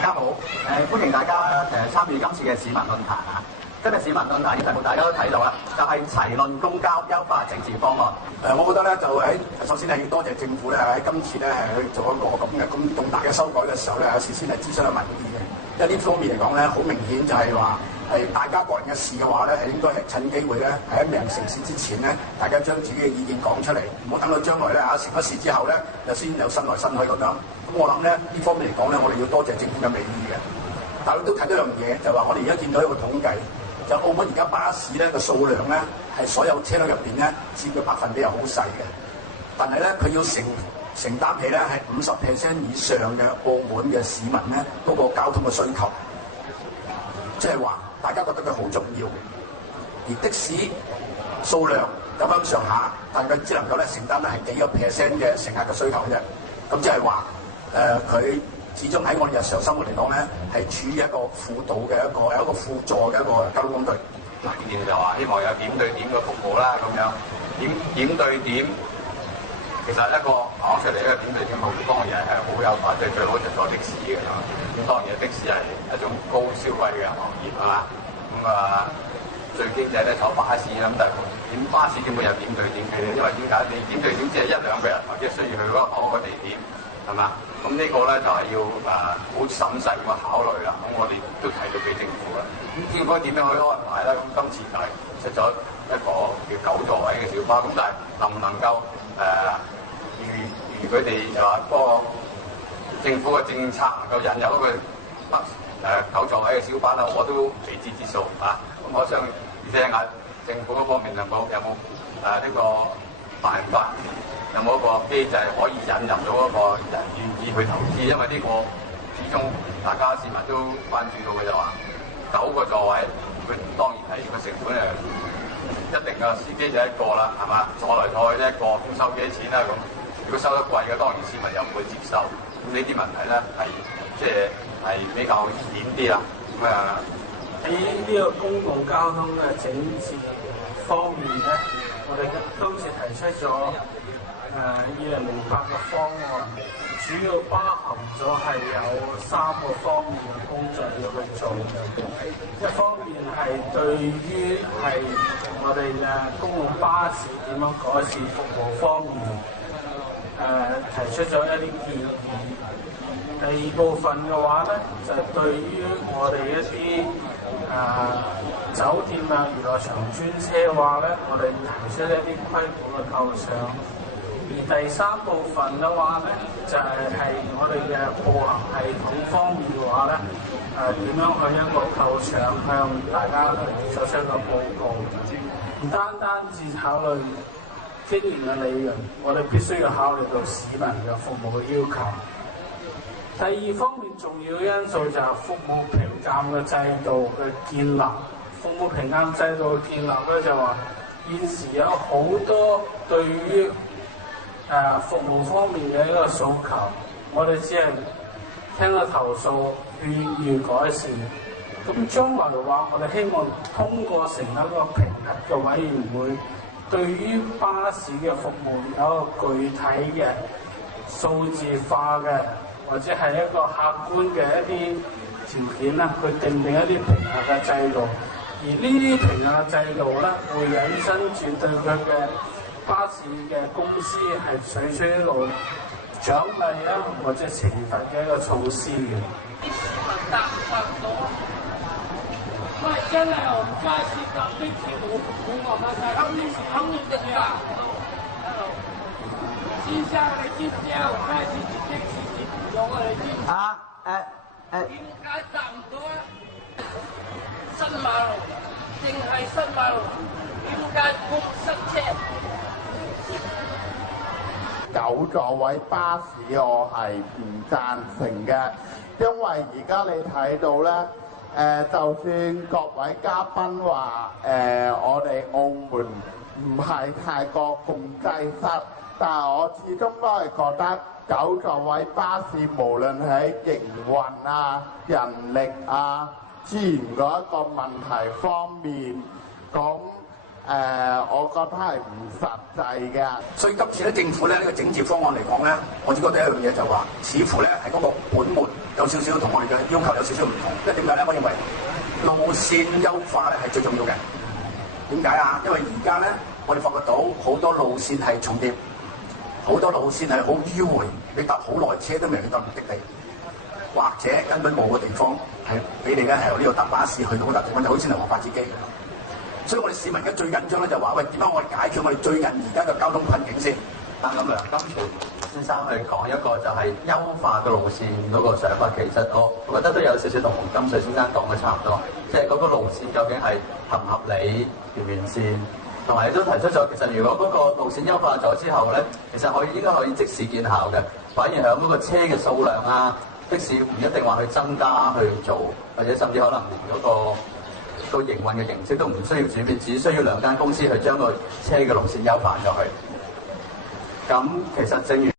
大家好，歡迎大家參與今次嘅市民論壇啊！今日市民論壇嘅題目大家都睇到啦，就係齊論公交優化整治方案。我覺得咧就首先係要多謝政府咧喺今次咧係去做一個咁重大嘅修改嘅時候咧，事先係諮詢咗民意嘅。因為呢方面嚟講咧，好明顯就係話係大家個人嘅事嘅話咧，係應該係趁機會咧喺未成事之前咧，大家將自己嘅意見講出嚟，唔好等到將來咧成咗事之後咧，就先有新來新去咁樣。咁我諗咧呢方面嚟講咧，我哋要多謝政府嘅美意嘅。但係都睇到一樣嘢，就話我哋而家見到一個統計，就澳門而家巴士咧個數量咧係所有車輛入邊咧佔嘅百分比係好細嘅，但係咧佢要承擔起咧係50% 以上嘅澳門嘅市民咧嗰個交通嘅需求，即係話大家覺得佢好重要。而的士數量咁樣上下，但佢只能夠咧承擔咧係幾個% 嘅乘客嘅需求啫。咁即係話佢始終喺我哋日常生活嚟講咧，係處於一個輔導嘅有一個輔助嘅一個交通工具。嗱，呢就話希望有點對點嘅服務啦，咁樣點對點，其實一個講出嚟一個點對點服務，當然係好有效，即係最好就坐的士嘅啦。咁當然的士係一種高消費嘅行業係嘛，咁最經濟咧坐巴士咁，但係巴士點會有點對點嘅？因為點解你點對點只係1-2個人，或者需要去嗰個地點係嘛？咁呢個咧就係要好審慎咁考慮啦。咁我哋都提到俾政府啦。咁應該點樣去安排咧？咁今次就係出咗一個叫9座位嘅小巴。咁但係能唔能夠如佢哋就話嗰個政府嘅政策能夠引入一個9座位嘅小巴咧，我都未知之數啊。咁我想聽下政府嗰方面有冇呢個辦法？有冇一個機制可以引入到一個人願意去投資？因為呢個始終大家市民都關注到嘅就話9個座位，佢當然係個成本一定嘅，司機就一個啦，係嘛？坐來坐去一個，咁收幾多錢啦？咁如果收得貴嘅，當然市民又唔會接受。咁呢啲問題咧係比較顯啲啦。咁喺呢個公共交通嘅整治方面咧，我哋今次提出咗2008嘅方案，主要包含咗係有3個方面嘅工作要去做。一方面係對於係我哋嘅公共巴士點樣改善服務方面，提出咗一啲建議。第二部分嘅話咧，就對於我哋一啲酒店娛樂場專車嘅話咧，我哋提出一啲規管嘅構想。而第三部分嘅話咧，就係我哋嘅步行系統方面嘅話咧，點樣去一個構想向大家作出一個報告。唔單止考慮經營嘅利潤，我哋必須要考慮到市民嘅服務嘅要求。第二方面重要嘅因素就係服務評鑑嘅制度嘅建立。服務評鑑制度嘅建立咧，就話現時有好多對於服務方面嘅一個訴求，我哋只係聽到投訴，勸喻改善。咁將來嘅話，我哋希望通過成立一個評核嘅委員會，對於巴士嘅服務有一個具體嘅數字化嘅，或者係一個客觀嘅一啲條件啦，去定一啲評核嘅制度。而呢啲評核制度咧，會引申住對佢嘅巴士嘅公司係採取一路獎勵啊，或者懲罰嘅一個措施嘅。答到，喂，真係我唔巴士搭的士冇我乜嘢，肯定的㗎。先生，你知唔知啊？巴士的士接唔到啊？你知唔知？點解搭唔到啊？新馬路，淨係新馬路，點解冇塞車？9座位巴士我係唔贊成嘅，因為而家你睇到咧，就算各位嘉賓話我哋澳門唔係太過咁擠塞，但係我始終都係覺得9座位巴士無論喺營運啊、人力啊、資源嗰一個問題方面講。我覺得係唔實際嘅，所以今次咧政府咧呢個整治方案嚟講咧，我只覺得一樣嘢就話，似乎咧係嗰個本末有少少同我哋嘅要求有少少唔同。因為點解咧？我認為路線優化咧係最重要嘅。點解啊？因為而家咧，我哋發覺到好多路線係重疊，好多路線係好迂迴，你搭好耐車都未到目的地，或者根本冇個地方係俾你咧係由呢度搭巴士去到嗰笪地方，就好似流浮發子機。所以我哋市民而家最緊張咧就話：喂，點解我哋解決我哋最近而家嘅交通困境先？咁梁金泉先生去講一個就係優化嘅路線嗰個想法，其實我覺得都有少少同金水先生講嘅差唔多，即係嗰個路線究竟係合唔合理、完唔完善，同埋亦都提出咗，其實如果嗰個路線優化咗之後咧，其實應該可以即時見效嘅，反而喺嗰個車嘅數量啊，的士唔一定話去增加去做，或者甚至可能連嗰個營運嘅形式都唔需要轉變，只需要兩間公司去將個車嘅路線優化咗去。咁其實正如